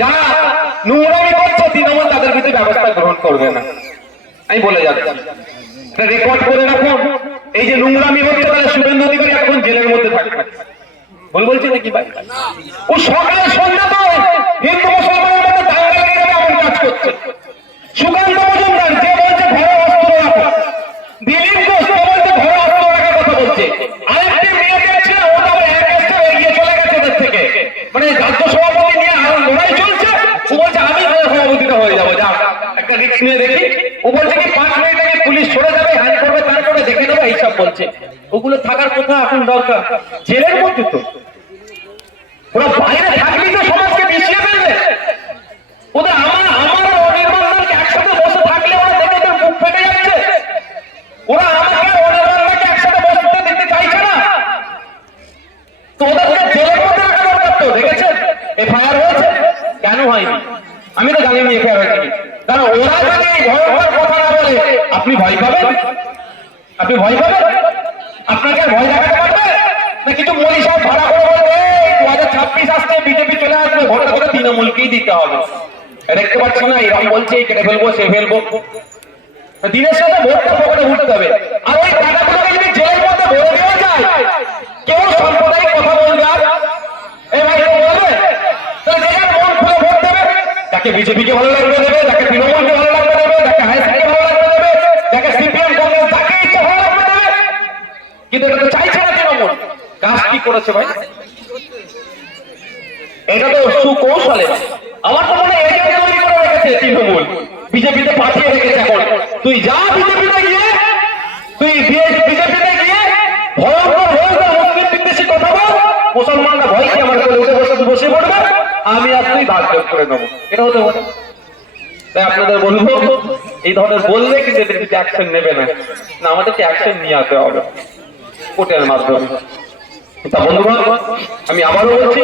যারা নোংরামি করছে, তৃণমূল তাদের বিরুদ্ধে ব্যবস্থা গ্রহণ করবে না। আমি বলে যাচ্ছি। রেকর্ড করে রাখুন। এই যে নোংরামি হচ্ছে, তাহলে শুভেন্দু অধিকারী এখন জেলের মধ্যে থাকবে। ভুল বলছি নাকি ভাই? ও সকালে সন্ধ্যা তো হিন্দু মুসলমানের মধ্যে দাঙ্গা লেগে যাবে এমন কাজ করছে। সুকান্ত মজুমদার যে বলছে, ঘরে অস্ত্র রাখো। দিলীপ ঘোষ যে বলছে, ঘরে অস্ত্র রাখার কথা বলছে। আরেকটি মেয়ে দেখছে, ও তো এক কাজটা এগিয়ে চলে গেছে ওদের থেকে। মানে রাজ্য সভাপতি নিয়ে আরও লড়াই চলছে ও বলছে আমি ঘরে সভাপতিটা হয়ে যাব যা নিয়ে দেখি ও বলছে কি পাঁচ মিনিট আগে পুলিশ সরে যাবে হ্যান্ড করবে, তারপরে দেখে নেবে, এইসব বলছে। ওগুলো থাকার কথা এখন দরকার। জেলের মধ্যে তো। ওরা বাইরে থাকলেই তো সমাজকে মিশিয়ে ফেলবে। ওদের আমার আমার অনির্বাণ একসাথে বসে থাকলে ওরা দেখে ওদের মুখ ফেটে যাচ্ছে। ওরা আমাকে অনির্বাণ একসাথে বসতে দিতে চাইছে না। তো ওদেরকে জেলের মধ্যে রাখা দরকার তো, দেখেছেন? এফআইআর হয়েছে? কেন হয়নি? আমি তো জানি না এফআইআর হয়েছে। কারণ আপনি ভয় পাবেন? আপনি ভয় পাবেন? আপনাকে ভয় দেখাতে পারবে? না, কিন্তু সাহেব ভাড়া করে বলবে দু হাজার ছাব্বিশ আসতে বিজেপি চলে আসবে ভোটটা করে তৃণমূলকেই দিতে হবে। দেখতে পাচ্ছি না, এরকম বলছে কেটে ফেলব, সে ফেলব। দিনের সাথে ভোটটা পকেটে উঠতে হবে আর ওই টাকাগুলোকে যদি জেলের মধ্যে ভরে দেওয়া যায় কেউ সাম্প্রদায়িক কথা বলবে আর এই ভাই কেউ বলবে তাহলে যে যার মন খুলে ভোট দেবে যাকে বিজেপিকে ভালো লাগবে দেবে, যাকে তৃণমূলকে ভালো লাগবে দেবে, যাকে হাইসিকে ভালো লাগবে দেবে, যাকে সিপিএম, কংগ্রেস ইচ্ছে ভালো লাগবে দেবে। কিন্তু এটা তো চাইছে না তৃণমূল। কাজ কি করেছে ভাই? এটা তো সুকৌশলে। আমার তো মনে এজেন্ট তৈরি করে রেখেছে তৃণমূল। বিজেপিতে পাঠিয়ে রেখেছে এখন। তুই যা বিজেপিতে গিয়ে, তুই বিজেপিতে গিয়ে ভয়ঙ্কর ভয়ঙ্কর মুসলিম বিদ্বেষী কথা বল। মুসলমানরা ভয় কি আমার বসে বসে পড়বে। আমি আপনি তুই দাগ যোগ করে নেব। এটা হতে পারে তাই আপনাদের বলব, এই ধরনের বললে কিন্তু এদের কিন্তু অ্যাকশন নেবে না। না, আমাদেরকে অ্যাকশন নিয়ে আসতে হবে কোর্টের মাধ্যমে। তা বন্ধুগণ, আমি আবারও বলছি